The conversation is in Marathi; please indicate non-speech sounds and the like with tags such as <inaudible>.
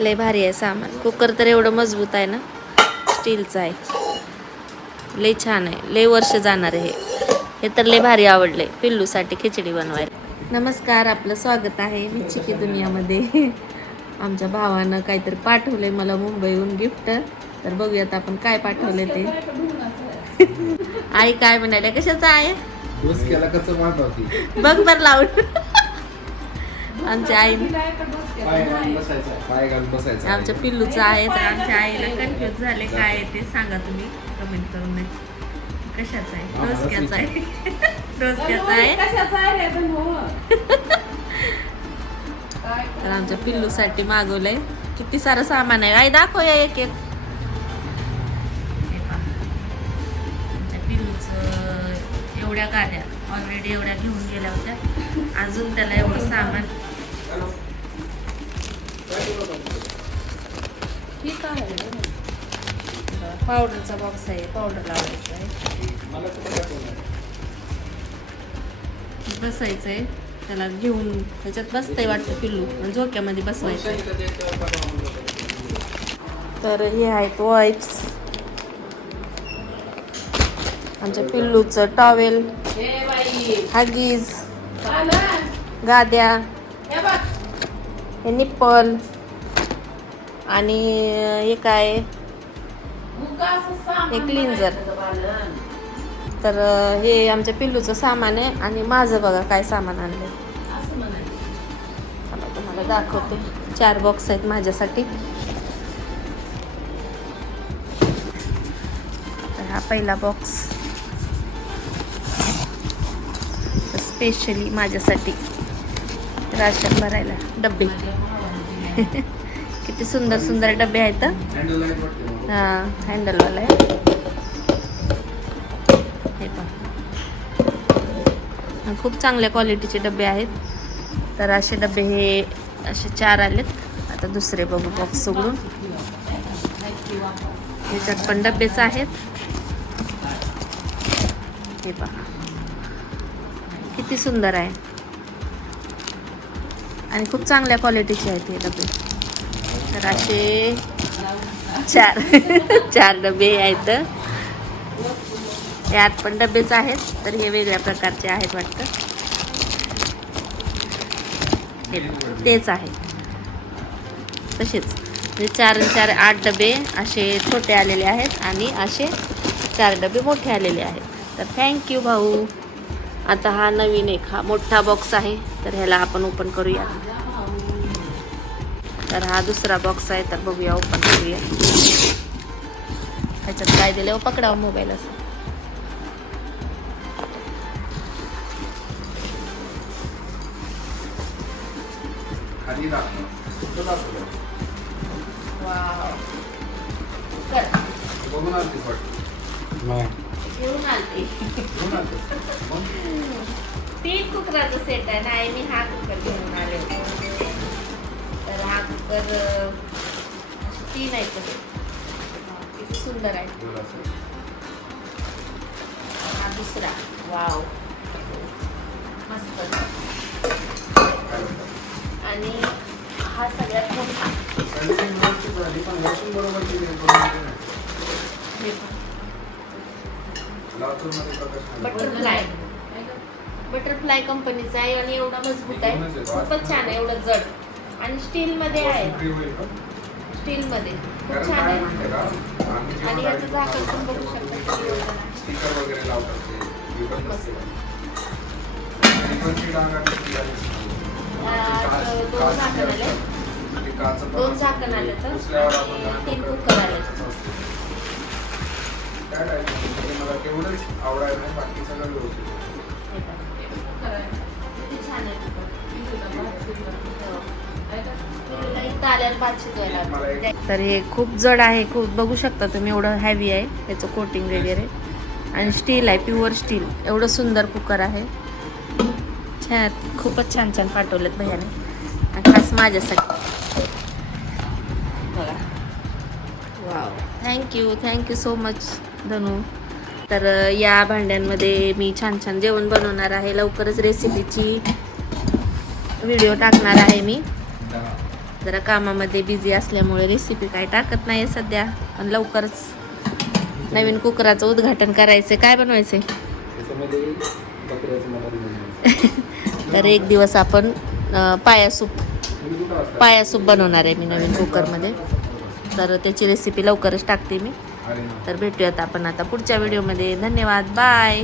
लय भारी आहे सामान. कुकर तर एवढं मजबूत आहे ना? स्टीलचं आहे. लय छान आहे. लय वर्ष जाणार आहे हे. हे तर लय भारी आवडले पिल्लूसाठी खिचडी बनवायला. नमस्कार आपलं स्वागत आहे मिचिकी दुनियामध्ये. आमच्या भावानं काहीतरी पाठवलंय मला मुंबईहून गिफ्ट. तर बघूयात आपण काय पाठवले ते. आई काय म्हणाले कशाचं आहे? बघ बर लावून. आमच्या आई आमच्या पिल्लूचं आहे तर आमच्या आईला कन्फ्युज झाले. काय आहे ते सांगा तुम्ही. कमेंट करून. कशाचं आहे? डोसक्याचं आहे. डोसक्याचं <laughs> आहे? <laughs> तर आमच्या पिल्लूसाठी मागवलंय. किती सारं सामान आहे. आई दाखवूया एक एक. हे. आमच्या पिल्लूचं एवढ्या गाड्या. ऑलरेडी एवढ्या घेऊन गेल्या होत्या. अजून त्याला एवढं सामान आहे पावडरचा बॉक्स आहे पावडर लावायचा आहे? बसायचं आहे त्याला घेऊन त्याच्यात बसतंय वाटतं पिल्लू आणि झोक्यामध्ये बसवायचं? तर हे आहेत वाईप्स आमच्या पिल्लूचं टॉवेल हगीज गाद्या हे निप्पल. आणि हे काय? हे क्लिन्झर तर हे आमच्या पिल्लूचं सामान आहे आणि माझं बघा काय सामान आणलंय. चला तुम्हाला दाखवते. चार बॉक्स आहेत माझ्यासाठी. हा पहिला बॉक्स स्पेशली माझ्यासाठी. राशन भरायला. डबे किती सुंदर सुंदर डबे आहेत हां? हँडलवाला आहे हे पहा. खूप चांगल्या क्वालिटीचे डबे आहेत. तर असे डबे हे असे चार आलेत. आता दुसरे बघू बॉक्स उघडून. ह्याच्यात पण डबेच आहेत. हे पहा. किती सुंदर आहे. आणि खूप चांगल्या क्वालिटीचे आहेत हे डबे. तर असे चार <laughs> चार डबे आहेत. यात पण डबेच आहेत तर हे वेगळ्या प्रकारचे आहेत वाटतं. हे तेच आहे. तसेच म्हणजे चार चार आठ डबे असे छोटे आलेले आहेत आणि असे चार डबे मोठे आलेले आहेत. तर थँक्यू भाऊ. आता हा नवीन एक हा मोठा बॉक्स आहे तर ह्याला आपण ओपन करूया. तर हा दुसरा बॉक्स आहे तर बघूया ओपन करूया. ह्याच्यात काय दिलं हो पकडाव मोबाईल असं? बघून. घेऊन आलते? तीन कुकराचा सेट आहे नाही मी हा कुकर घेऊन आले होते तर हा कुकर तीन आहेत तसे. हा, किती सुंदर आहे. हा दुसरा वाव मस्त? आणि हा सगळ्यात मोठा बटरफ्लाय बटरफ्लाय कंपनीचा आहे आणि एवढा मजबूत आहे. खूपच छान आहे एवढं जड. आणि स्टील मध्ये आहे. Free होईल का? स्टील मध्ये कारण खूप छान आहे. आणि याचं झाकण पण बघू शकता दोन झाकण आले. तर तीन कुकर आले. काय काय मला तेवढंच आवडायला नाही बाकी सगळं व्यवस्थित तर हे खूप जड आहे खूप बघू शकता तुम्ही एवढं हॅवी आहे त्याचं कोटिंग वगैरे. आणि स्टील आहे प्युअर स्टील एवढं सुंदर कुकर आहे. छान खूपच छान छान पाठवलेत भैयाने. खास माझ्यासाठी. बघा. Wow thank you thank you so much Dhanu. तर या भांड्यांमध्ये मी छान छान जेवण बनवणार आहे. लवकरच रेसिपीची व्हिडिओ टाकणार आहे मी. जरा कामामध्ये बिझी असल्यामुळे रेसिपी काय टाकत नाही सध्या. पण लवकरच नवीन कुकराचं उद्घाटन करायचं काय बनवायचं. <laughs> तर एक दिवस आपण अं, पाया सूप तुम्ही कुठं असता? पाया सूप बनवणार आहे मी नवीन कुकरमध्ये. तर त्याची रेसिपी लवकरच टाकते मी. तर भेटूयात आपण आता पुढच्या व्हिडिओमध्ये धन्यवाद. बाय